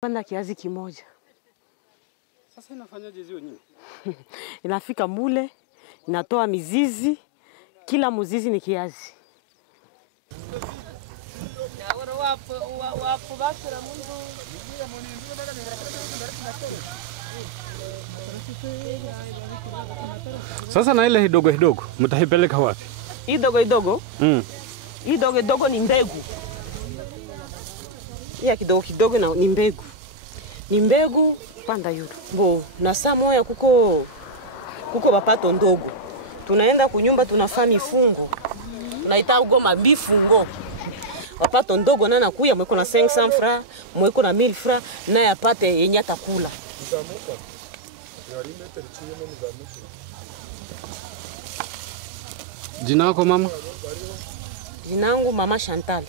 Panda kiazi kimoja. Sasa inafanyaje hizo nyingi? Inafika mule, inatoa mizizi, kila mzizi ni kiazi. Sasa na ile hidogo hidogo mtahipeleka wapi? Hidogo hidogo? Hidogo hidogo ni mbegu. Ya kidogo kidogo na ni mbegu. Ni mbegu panda yuru. Bo, na saa moya kuko bapato ndogo. Tunaenda kunyumba tunafanya mifungo. Tunaita ugoma bifungo. Bapato ndogo na nakuya mweko na 500 francs, mweko na 1000 francs na yapate yenye atakula. Jina lako mama? Jina langu mama Chantal.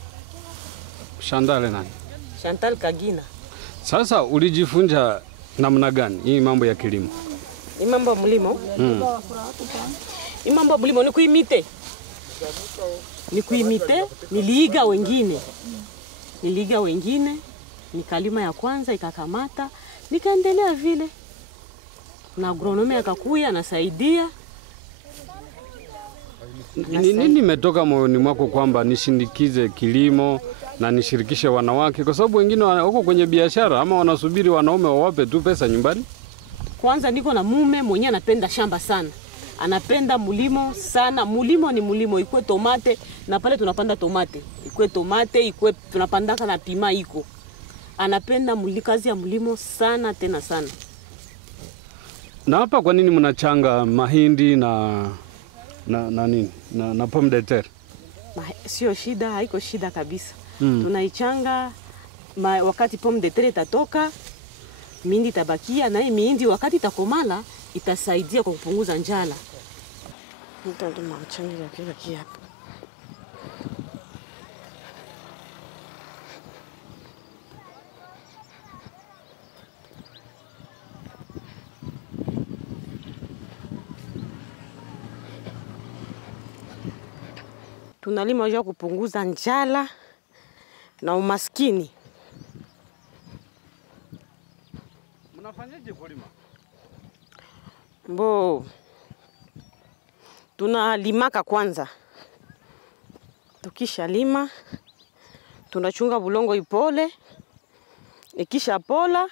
Chantal nani? Chantal Kagina. Sasa ulijifunza namna gani hii mambo ya kilimo? Hii mambo ya mlimo? Hii mambo ya mlimo ni kuimite. Ni kuimite, niliiga wengine. Nikalima ya kwanza ikakamata, nikaendelea vile. Na agronome akakuya anasaidia. Nini imetoka moyoni mwako kwamba nishindikize kilimo na nishirikishe wanawake, kwa sababu wengine wako kwenye biashara ama wanasubiri wanaume wawape tu pesa nyumbani? Kwanza niko na mume mwenye anapenda shamba sana. Anapenda mulimo sana. Mulimo ni mulimo, ikwe tomate na pale tunapanda tomate. Ikwe tomate, ikwe tunapandaka na pima iko. Anapenda kazi ya mulimo sana tena sana. Na hapa kwa nini mnachanga mahindi na nini? Na pomme de terre? Sio shida, haiko shida kabisa. Tunaichanga wakati pomme de terre itatoka, mihindi tabakia, na hii mihindi wakati itakomala itasaidia kwa kupunguza njala. Ndio mamchangi ya kila kiapo. Tunalima juu kupunguza njala na umaskini. Mnafanyaje kulima? Mbo, tunalimaka kwanza. Tukisha lima, tunachunga bulongo ipole. Ikisha pola,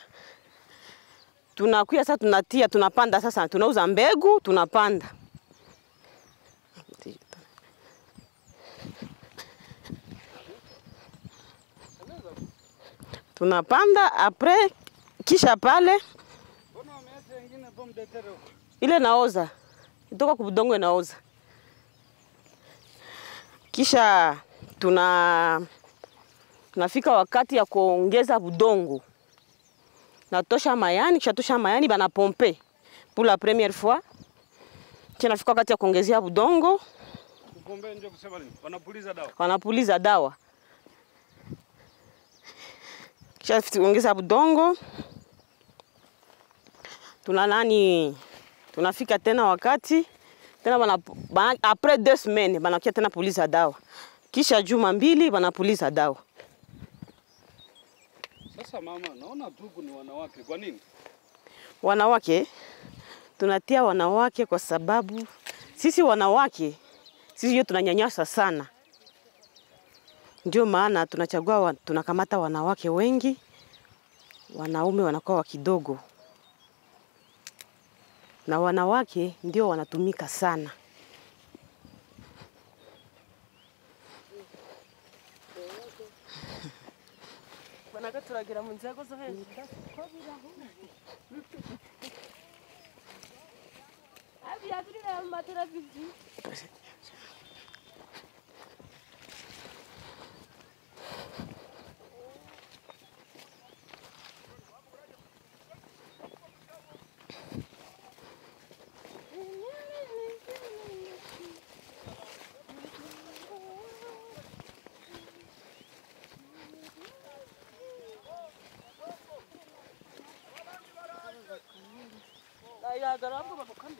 tunakuya sasa tunatia, tunapanda sasa, tunauza mbegu, tunapanda. Tunapanda, apres, kisha pale. Ile naoza. Itoka kubudongo inaoza. Kisha tunafika wakati ya kuongeza budongo. Natosha mayani, kisha tosha mayani bana pompe. Pour la première fois. Kisha nafika wakati ya kuongezea budongo. Kupombe ndio kusema nini? Wanapuliza dawa. Wanapuliza dawa. Kisha tuongeza budongo. Tunafika tena wakati tena après 2 semaines banakia tena puliza dawa. Kisha juma 2 banapuliza dawa. Sasa mama, naona tuku ni wanawake. Kwa nini? Wanawake tunatia wanawake kwa sababu sisi wanawake sisi tunanyanyasa sana. Ndio maana tunachagua tunakamata wanawake wengi, wanaume wanakuwa kidogo. Na wanawake ndio wanatumika sana. Wanakaturagira mu nzego zo hejuru. Abi yaturira mu matera bizi. Ya garambo babukana.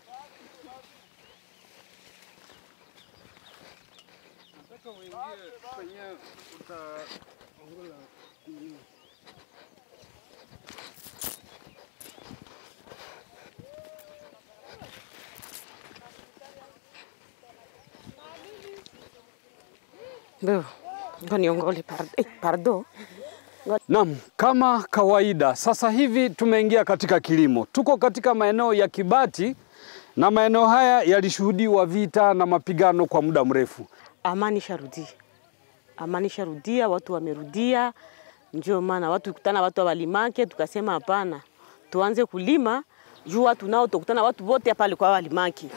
Nataka uingie kwenye utaongola. Ndio. Ngoniongole pardon. Naam, kama kawaida sasa hivi tumeingia katika kilimo. Tuko katika maeneo ya Kibati na maeneo haya yalishuhudiwa vita na mapigano kwa muda mrefu. Amani sharudia. Amani sharudia, watu wamerudia. Ndio maana watu kutana watu walimake tukasema hapana. Tuanze kulima juu watu nao tukutana watu wote hapa walikuwa walimaki.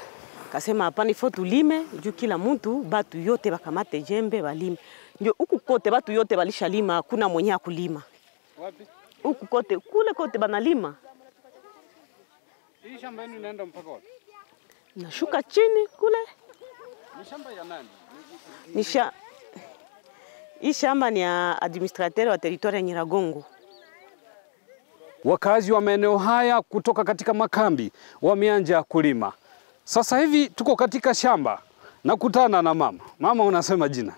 Kasema hapana ifo tulime juu kila mtu batu yote bakamate jembe walime. Ndio huku kote batu yote walishalima, hakuna mwenye kulima. Wapi? Huku kote, kule kote banalima. Hii shamba yenu inaenda mpaka wapi? Nashuka chini kule. Ni shamba ya nani? Hii shamba ni ya administrateur wa territoire ya Nyiragongo. Wakazi wa maeneo haya kutoka katika makambi wameanza kulima. Sasa hivi tuko katika shamba na kutana na mama. Mama, unasema jina?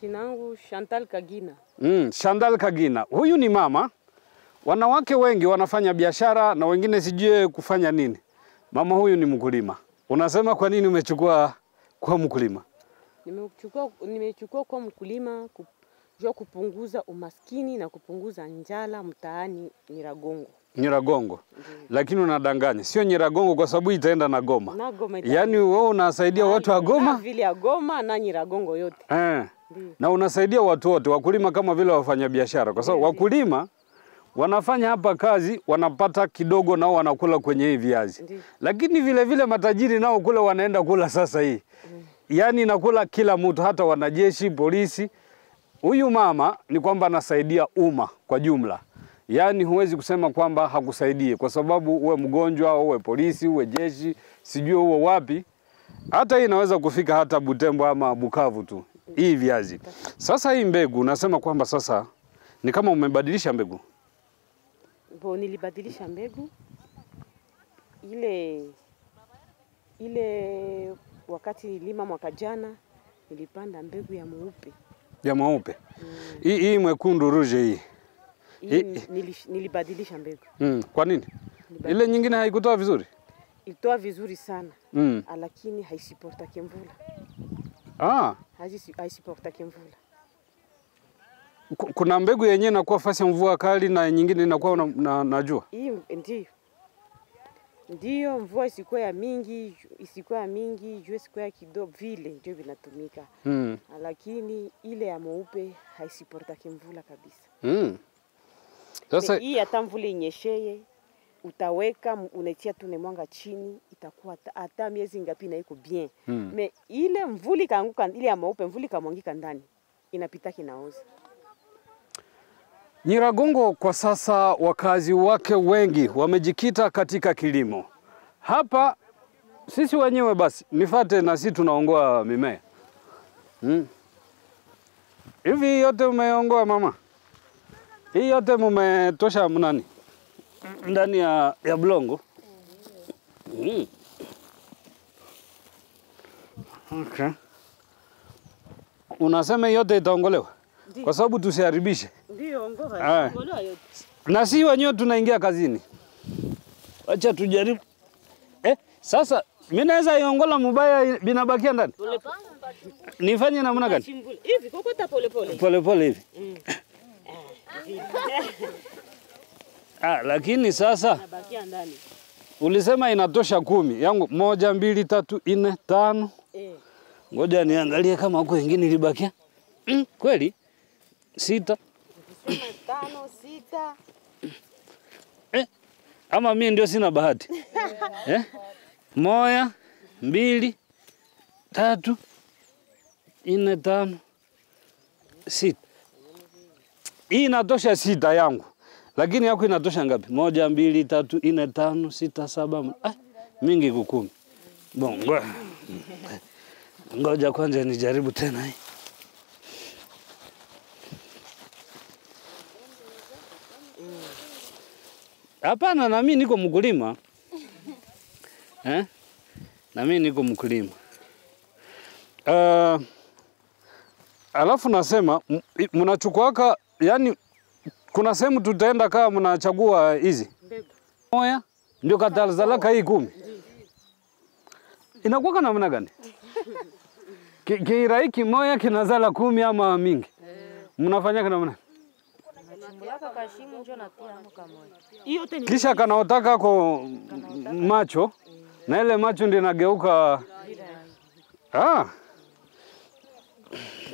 Jina langu Chantal Kagina. Chantal Kagina. Huyu ni mama. Wanawake wengi wanafanya biashara na wengine sijue kufanya nini. Mama huyu ni mkulima. Unasema kwa nini umechukua kwa mkulima? Nimechukua kwa mkulima kujua kupunguza umaskini na kupunguza njala mtaani Nyiragongo. Nyiragongo. Lakini unadanganya. Sio Nyiragongo kwa sababu itaenda na Goma. Na Goma yaani wewe unasaidia watu wa Goma? Na vile ya Goma na Nyiragongo yote. Na unasaidia watu wote, wakulima kama vile wafanya biashara. Kwa sababu wakulima wanafanya hapa kazi, wanapata kidogo nao wanakula kwenye hii viazi. Lakini vile vile matajiri nao kule wanaenda kula sasa hii. Yaani nakula kila mtu, hata wanajeshi, polisi. Huyu mama ni kwamba anasaidia umma kwa jumla. Yaani huwezi kusema kwamba hakusaidie kwa sababu uwe mgonjwa, uwe polisi, uwe jeshi, sijui uwe wapi. Hata hii inaweza kufika hata Butembo ama Bukavu tu. Hii viazi. Sasa hii mbegu unasema kwamba sasa ni kama umebadilisha mbegu. Nilibadilisha mbegu. Ile wakati nilima mwaka jana nilipanda mbegu ya mweupe. Ya mweupe. Hii mwekundu ruje hii. Nilibadilisha mbegu. Kwa nini? Ile nyingine haikutoa vizuri? Ilitoa vizuri sana. Lakini haisiportake mvula. Haisiportake mvula. Kuna mbegu yenyewe inakuwa fasi ya mvua kali na nyingine inakuwa na jua. Hii ndio mvua isikuwa ya mingi, jua isikuwa ya kidogo vile ndio vinatumika. Lakini ile ya mweupe haisiportake mvula kabisa. Sasa hii hata mvula inyesheye utaweka unatia tu mwanga chini itakuwa hata miezi ngapi na iko bien. Me ile mvuli kaanguka ile ya mweupe mvuli kamwangika ndani inapita kinaoza. Nyiragongo kwa sasa wakazi wake wengi wamejikita katika kilimo. Hapa sisi wenyewe basi nifate na sisi tunaongoa mimea. Hivi yote umeongoa mama? Hii yote mumetosha mnani? Ndani ya blongo. Okay. Unasema yote itaongolewa? Kwa sababu tusiharibishe. Ndio, ongoa yote. Na si wenyewe tunaingia kazini. Acha tujaribu. Sasa mimi naweza iongola mubaya binabakia ndani. Nifanye namna gani? Hivi kokota pole. Pole hivi. Lakini sasa nabakia ndani. Ulisema inatosha 10. Yangu 1 2 3 4 5. Ngoja niangalie kama huko wengine ilibakia. Kweli? 6. Ukisema 5 6. Ama mimi ndio sina bahati. 1 2 3 4 5 6. Hii inatosha 6 yangu. Lakini yako inatosha ngapi? 1 2 3 4 5 6 7. Mingi 10. Bongo. Ngoja kwanza nijaribu tena hii. Hapana, na mimi niko mkulima. Na mimi niko mkulima. Alafu nasema mnachukuaka, yani kuna sehemu tutaenda kama mnachagua hizi. Moja ndio katalazalaka hii 10. Inakuwa namna gani? Kirai kimoya kinazala 10 ama mingi. Mnafanya kana mna? Kisha kanaotaka ko macho na ile macho ndio inageuka.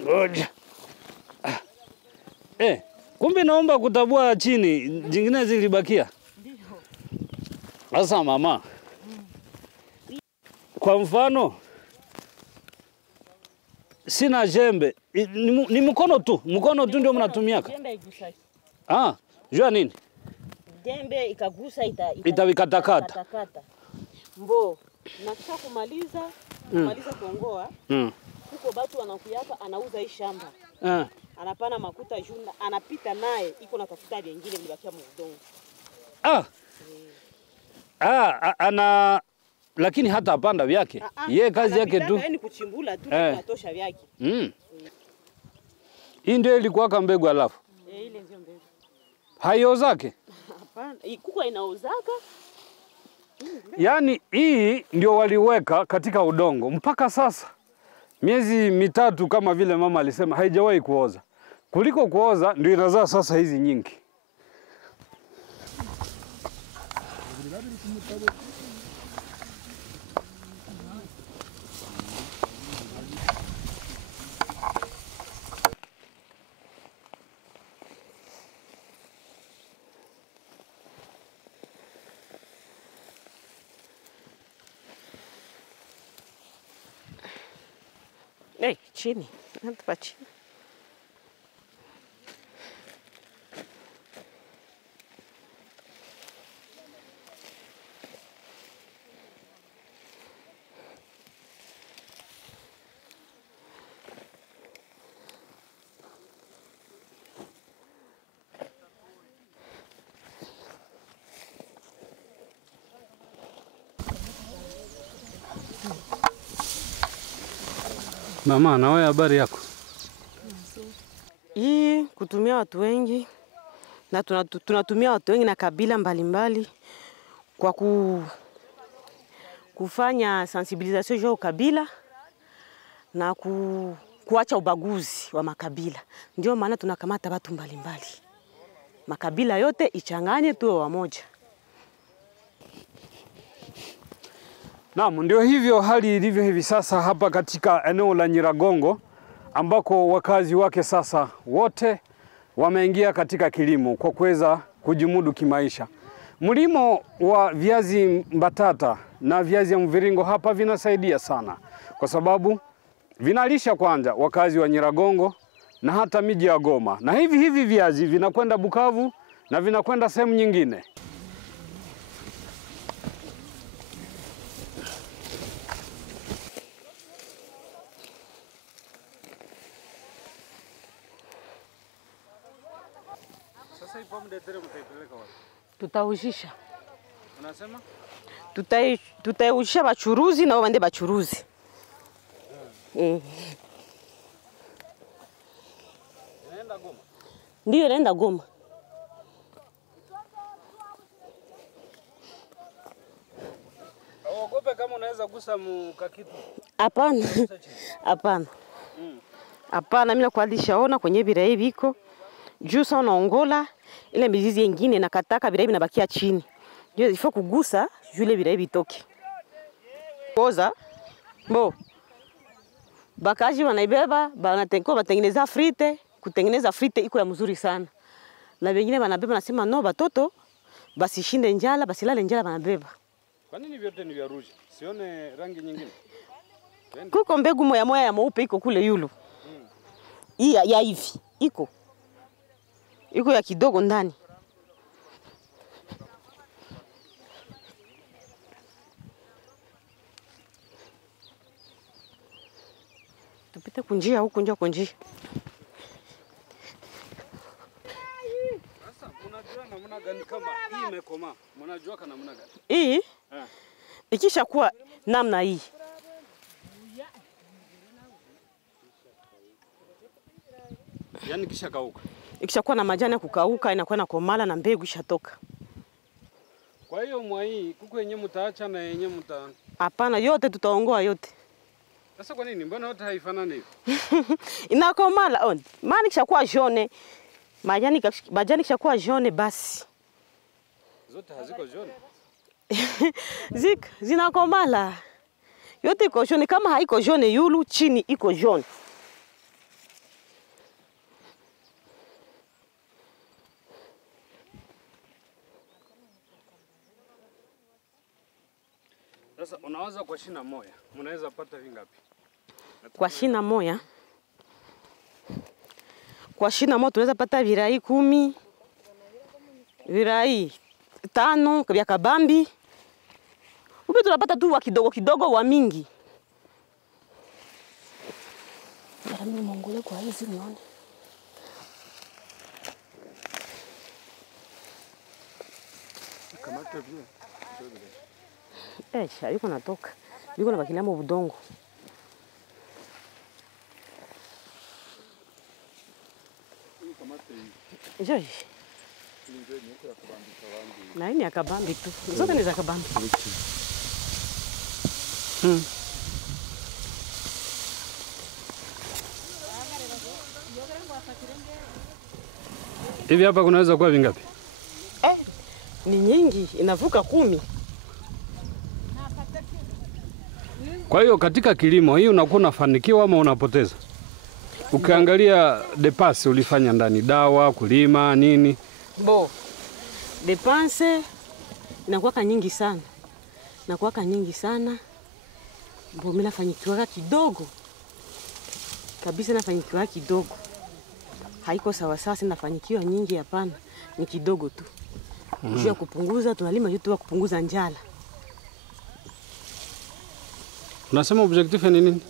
Ngoja. Kumbe naomba kutabua chini, jingine zilibakia. Sasa mama. Kwa mfano sina jembe, ni mkono tu ndio mnatumiaka. Jembe igusaki. Jua nini? Jembe ikagusa itawikatakata. Mbo, nakisha kumaliza kuongoa. Huko batu wanakuyaka anauza hii shamba. Anapana makuta juna, anapita naye iko natafuta vingine vibakia mudongo. Lakini hata apanda vyake. Yeye kazi yake tu. Yaani kuchimbula tu kunatosha vyake. Hii ndio ilikuwa mbegu alafu. Ile ndio mbegu. Haiozake? Hapana, kuko inaozaka. Yaani hii ndio waliweka katika udongo mpaka sasa. Miezi 3 kama vile mama alisema haijawahi kuoza. Kuliko kuoza ndio inazaa sasa hizi nyingi. Chini. Hapa chini. Mama, na wewe habari yako? Hii kutumia watu wengi na tunatumia watu wengi na kabila mbalimbali kwa kufanya sensibilisation ya kabila na kuacha ubaguzi wa makabila. Ndio maana tunakamata watu mbalimbali. Makabila yote ichanganye tuwe wamoja. Naam, ndio hivyo hali ilivyo hivi sasa hapa katika eneo la Nyiragongo ambako wakazi wake sasa wote wameingia katika kilimo kwa kuweza kujimudu kimaisha. Mlimo wa viazi mbatata na viazi mviringo hapa vinasaidia sana kwa sababu vinalisha kwanza wakazi wa Nyiragongo na hata miji ya Goma. Na hivi viazi vinakwenda Bukavu na vinakwenda sehemu nyingine. Sasa ipo mdetere mtaipeleka wapi? Tutaujisha. Unasema? Tutaujisha bachuruzi na wao waende bachuruzi. Inaenda Goma? Ndio inaenda Goma. Uogope kama unaweza gusa mkakitu. Hapana. Hapana. Hapana, mimi nakualishaona kwenye birai biko. Juu sana unaongola ile mizizi nyingine na kataka birai binabakia chini. Ndio ifo kugusa yule birai bitoke. Koza. Bo. Bakaji wanaibeba, batengeneza frite, kutengeneza frite iko ya mzuri sana. Na wengine wanabeba nasema no batoto basishinde njala, basilale njala wanabeba. Kwa nini vyote ni vya rouge? Sione rangi nyingine. Kuko mbegu moya ya mweupe iko kule yulu. Hii ya hivi iko. Iko ya kidogo ndani. Tupite kunjia huko njia kunjia. Sasa unajua namna gani kama hii imekomaa? Mnajua kana namna gani? Hii? Ikisha kuwa namna hii. Yaani kisha kauka. Ikishakuwa na majani ya kukauka inakuwa na komala na mbegu ishatoka. Kwa hiyo mwa hii kuko yenyewe mtaacha na yenyewe mta. Hapana, yote tutaongoa yote. Sasa kwa nini? Mbona yote haifanani? Inakomala on. Mani kishakuwa jaune. Majani kishakuwa jaune basi. Zote haziko jaune. Zinakomala. Yote iko jaune, kama haiko jaune yulu chini iko jaune. Sasa unawaza kwa shina moja, mnaweza pata vingapi? Kwa shina moja. Kwa shina moja tunaweza pata virai 10, virai 5 vya kabambi. Ubi tunapata tu wa kidogo kidogo wa mingi. Mimi mongole kwa hizi nione. Kamata vile. Yuko natoka. Yuko na bakilia mu budongo. Njoo. Na hii ni akabambi tu. Zote ni za kabambi. Hivi hapa kunaweza kuwa vingapi? Ni nyingi, inavuka 10. Kwa hiyo katika kilimo hii unakuwa unafanikiwa ama unapoteza? Ukiangalia depense ulifanya ndani, dawa, kulima, nini? Depense inakuwa nyingi sana. Inakuwa nyingi sana. Mimi nafanikiwa kidogo. Kabisa nafanikiwa kidogo. Haiko sawa sawa, nafanikiwa nyingi hapana. Ni kidogo tu. Juu ya kupunguza, tunalima juu tu kupunguza njala. Unasema objectif ni nini?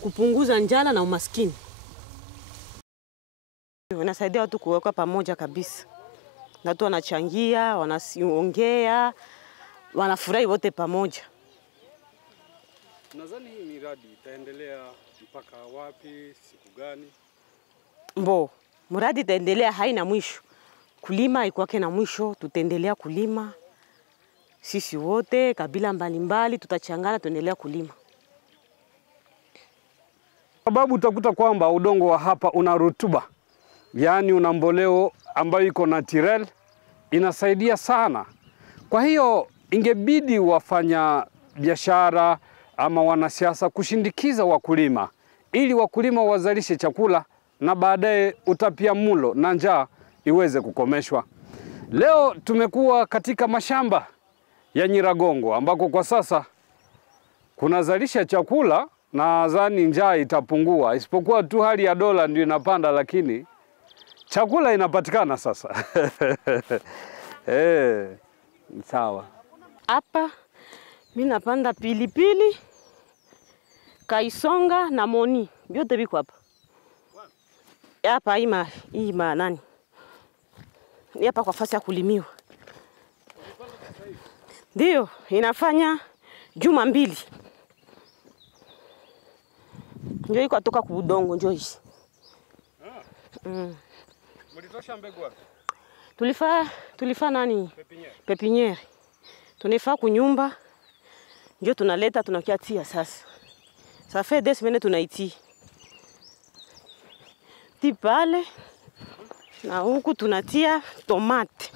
Kupunguza njala na umaskini. Wanasaidia watu kuweka pamoja kabisa. Watu wanachangia, wanaongea, wanafurahi wote pamoja. Nadhani hii miradi itaendelea mpaka wapi, siku gani? Mradi itaendelea, haina mwisho. Kulima ikuwake na mwisho, tutaendelea kulima. Sisi wote, kabila mbalimbali, tutachangana tuendelea kulima. Sababu utakuta kwamba udongo wa hapa una rutuba. Yaani una mboleo ambayo iko naturel, inasaidia sana. Kwa hiyo ingebidi wafanya biashara ama wanasiasa kushindikiza wakulima ili wakulima wazalishe chakula na baadaye utapiamlo na njaa iweze kukomeshwa. Leo tumekuwa katika mashamba ya Nyiragongo ambako kwa sasa kunazalisha chakula na nadhani njaa itapungua, isipokuwa tu hali ya dola ndio inapanda, lakini chakula inapatikana sasa. Sawa. Hapa mimi napanda pilipili, kaisonga na moni. Vyote viko hapa. Hapa hii nani? Hapa kwa fasi ya kulimiwa. Ndio, inafanya juma 2. Ndio iko toka ku udongo njoo hii. Mlitosha mbegu wapi? Tulifaa nani? Pepiniere. Tunafaa kunyumba. Ndio tunaleta tunakiatia sasa. Ça fait 2 semaines tunaitii. Tipale na huku tunatia tomate.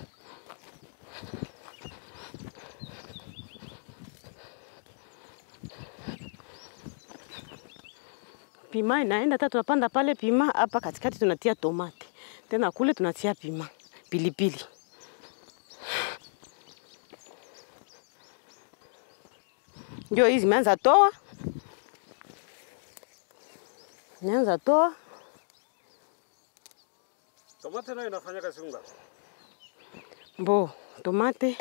Pima inaenda tatu tunapanda pale pima, hapa katikati tunatia tomate. Tena kule tunatia pima, pilipili. Ndio hizi zimeanza toa. Nianza toa. Tomate nayo inafanya kazi ngapi? Tomate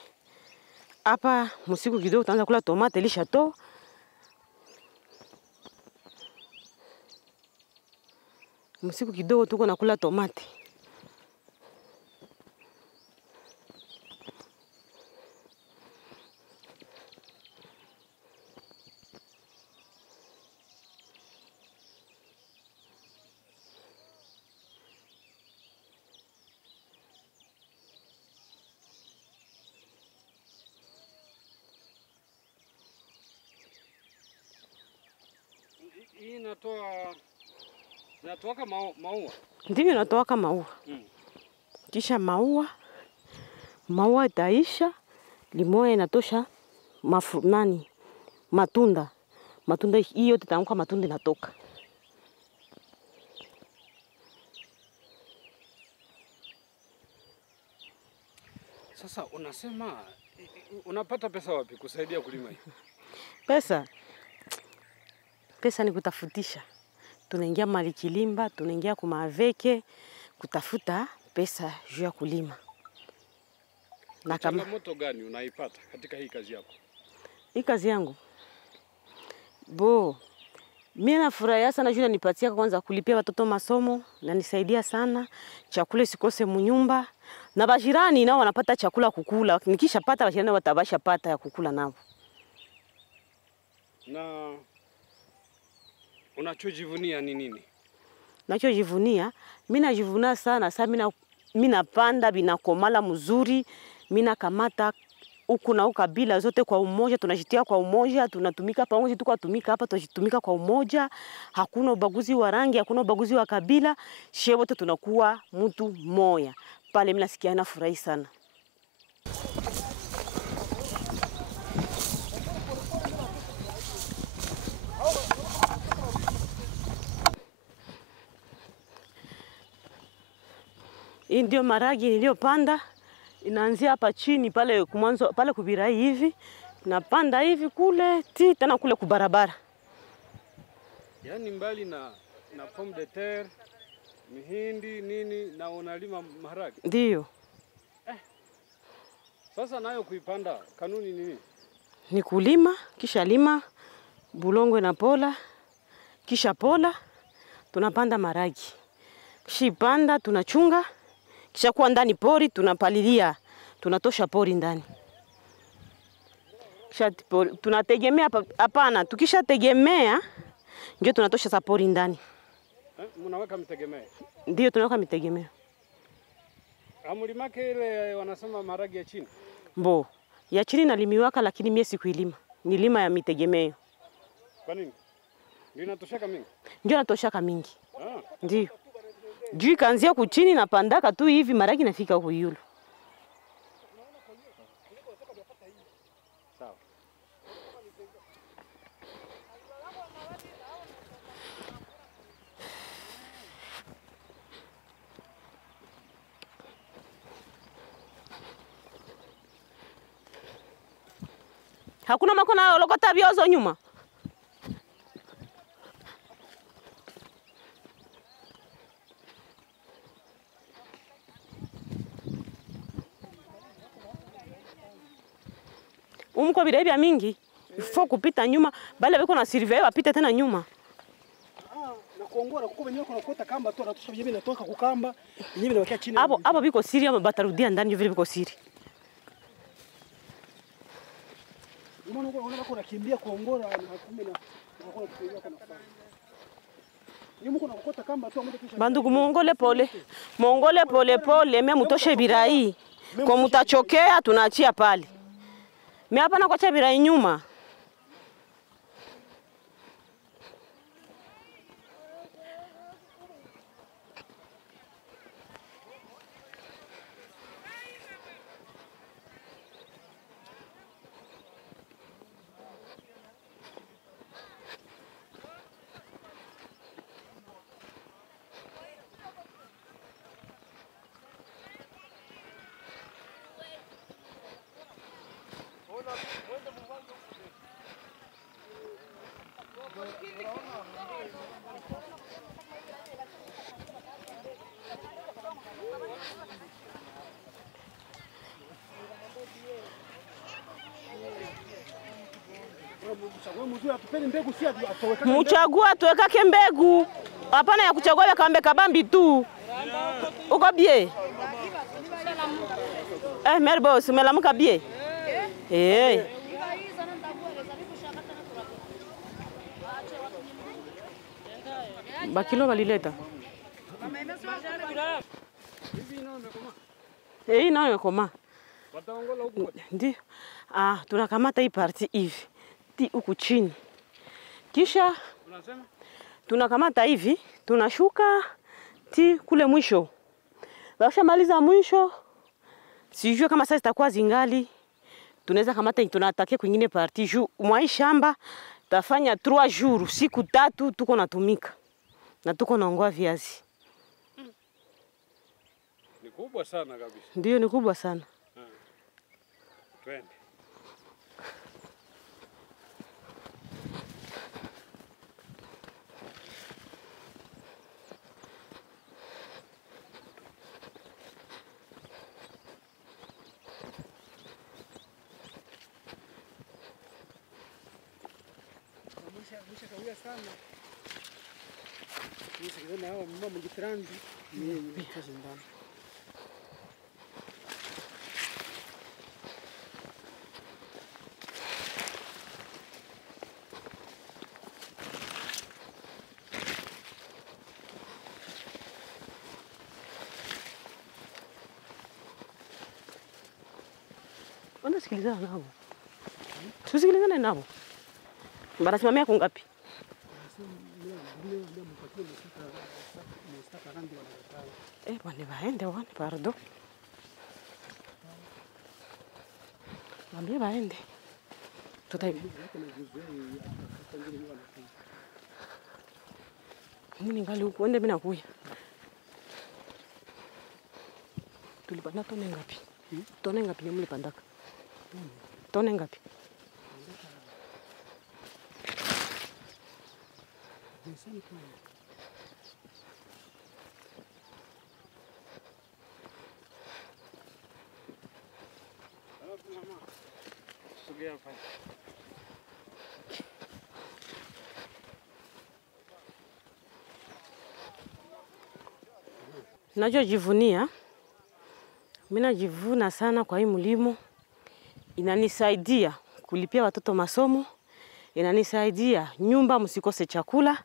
hapa msiku kidogo utaanza kula tomate lishatoa. Msiku kidogo tuko nakula tomate. hii inatoa kama maua. Ndio inatoa kama maua. Kisha maua itaisha, limoya inatosha matunda. Matunda hiyo tutaamka matunda inatoka. Sasa unasema unapata pesa wapi kusaidia kulima hii? Pesa ni kutafutisha. Tunaingia Malikilimba, tunaingia kumaveke kutafuta pesa juu ya kulima. Na kama changamoto gani unaipata katika hii kazi yako? Hii kazi yangu. Mimi nafurahia sana juu nipatia kwanza kulipia watoto masomo na nisaidia sana. Chakula sikose mnyumba. Na bajirani nao wanapata chakula kukula. Nikishapata bajirani watabasha pata ya kukula nao. Na unachojivunia ni nini? Nachojivunia, mimi najivunia sana. Sasa mimi napanda binakomala mzuri, mimi nakamata huku na kabila zote kwa umoja, tunajitia kwa umoja, tunatumika pamoja, tukatumika hapa tunajitumika kwa umoja. Hakuna ubaguzi wa rangi, hakuna ubaguzi wa kabila, sisi wote tunakuwa mtu mmoja. Pale mimi nasikia nafurahi sana. Hii ndio maragi niliyopanda. Inaanzia hapa chini pale kumwanzo pale kubirai hivi. Napanda hivi kule tena kule kubarabara. Yaani mbali na pomme de terre, mihindi nini na unalima maharage? Ndio. Sasa nayo kuipanda kanuni nini? Ni kulima, kisha lima, bulongo na pola, kisha pola, tunapanda maragi. Kisha panda tunachunga. Kisha kuwa ndani pori tunapalilia, tunatosha pori ndani. Kisha tunategemea hapana, tukishategemea ndio tunatosha za pori ndani. Mnaweka mtegemea? Ndio tunaweka mtegemea. Amulimake ile wanasema maharagi ya chini. Ya chini nalimiwaka lakini mimi sikuilima. Nilima ya mitegemeo. Kwa nini? Ndio inatoshaka mingi. Ndio inatoshaka mingi. Ndio. Juu kaanzia kuchini na pandaka tu hivi maragi nafika huko yulu. Sawa. Hakuna makona lokota biozo nyuma. Umko bidai mingi. Ifo kupita nyuma, bale beko na surveyor wapite tena nyuma. Na kuongora kuko wenyewe kuna kuota kamba tu anatusha yenyewe inatoka kukamba, yenyewe inawakia chini. Hapo biko siri ama batarudia ndani vile biko siri. Unaona kuna kimbia kuongora na kumbe na kuna kuingia kana fanya. Nyuma kuna kuota kamba tu amoja kisha. Bandugu muongole pole. Muongole pole pole, mimi mutoshe birai. Kwa mutachokea tunaachia pale. Mimi hapa nakuacha birai nyuma. Muchagua tuwekake mbegu. Hapana ya kuchagua ya kambe kabambi tu. Uko bie? Mère boss, umelamuka bie? Bakilo balileta. Hii nayo imekoma. Wataongola huko. Ndio. Tunakamata hii parti hivi. Huku chini. Kisha unasema tunakamata hivi, tunashuka ti kule mwisho. Wakishamaliza mwisho, sijue kama sasa itakuwa zingali, tunaweza kamata tunatakia kwingine parti juu mwa shamba tafanya 3 jours, siku 3 tuko natumika. Na tuko naongoa viazi. Ni kubwa sana kabisa. Ndio, ni kubwa sana. Twende. Mwisha kawia sana. Mwisha kawia na mama mjitrandi. Ni kazi ndani. Wanasikilizana nao. Tusikilizane nao. Banasimamia kwa ngapi? Bwana baende wana, pardon. Mwambie baende. Mimi ngali huko, ende mimi nakuja. Tulipanda tone ngapi? Tone ngapi nyumle pandaka? Tone ngapi? Nachojivunia, mimi najivuna sana kwa hii mlimo. Inanisaidia kulipia watoto masomo, inanisaidia nyumba msikose chakula,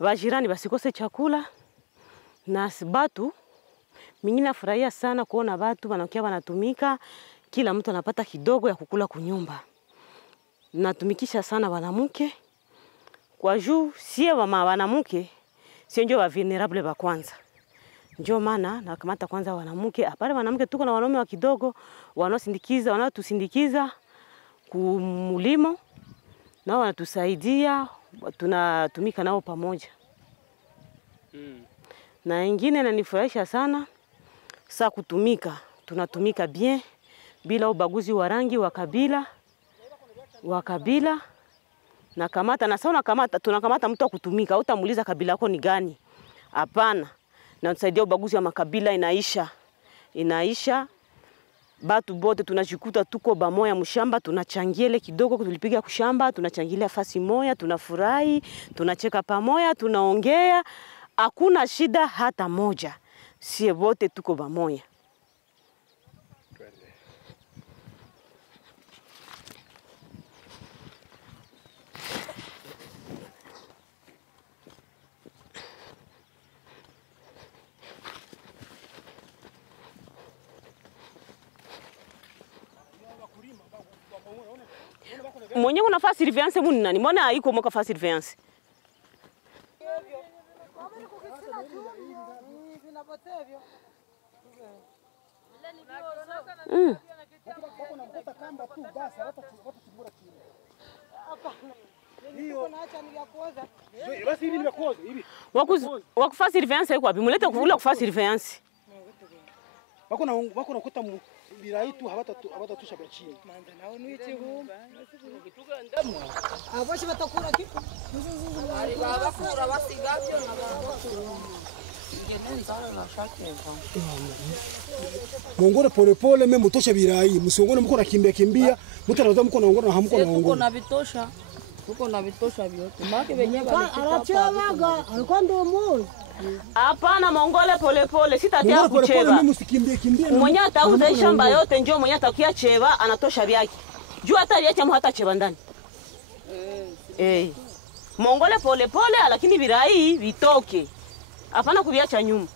wajirani basikose chakula. Na batu mimi nafurahia sana kuona watu wanakia wanatumika, kila mtu anapata kidogo ya kukula kunyumba. Natumikisha sana wanamke kwa juu sie wanamke sio ndio wa vulnerable wa kwanza. Ndio maana nakamata kwanza wanamke. Apare wanamke tuko na wanaume wa kidogo wanaosindikiza, wanatusindikiza kumulimo, nao wanatusaidia, tunatumika nao pamoja. Na wengine nanifurahisha sana saa kutumika, tunatumika bien bila ubaguzi wa rangi, wa kabila. Na kamata na sauna kamata, tunakamata mtu wa kutumika, utamuuliza kabila yako ni gani. Hapana. Na tusaidia ubaguzi wa makabila inaisha. Batu bote tunajikuta tuko bamoya mshamba, tunachangiele kidogo tulipiga kushamba, tunachangilia fasi moya, tunafurahi, tunacheka pamoja, tunaongea, hakuna shida hata moja. Sie bote tuko bamoya. Mwenye unafaa surveillance muni nani? Mbona haiko moka fa surveillance? Wakufa surveillance yuko wapi? Mulete kuvula kufa surveillance. Wako nakuta biraitu hawatatusha kwa chini. Abashi batakula kitu. Bakura basigavyo na bakura. Mongore pole pole mimi mtosha birai. Msiongone mko nakimbia. Mtu anaanza mko naongona na hamko naongona. Tuko na vitosha. Tuko na vitosha vyote. Maki wenyewe anachemaga alikuwa ndio moyo. Hapana, Mongole pole pole, sitatia kucheva. Mimi msikimbie kimbia. Mwenye atauza shamba yote njoo mwenye atakia cheva anatosha vyake. Juu hata liacha hata cheva ndani. Mongole pole pole lakini birai vitoke. Hapana kuviacha nyuma.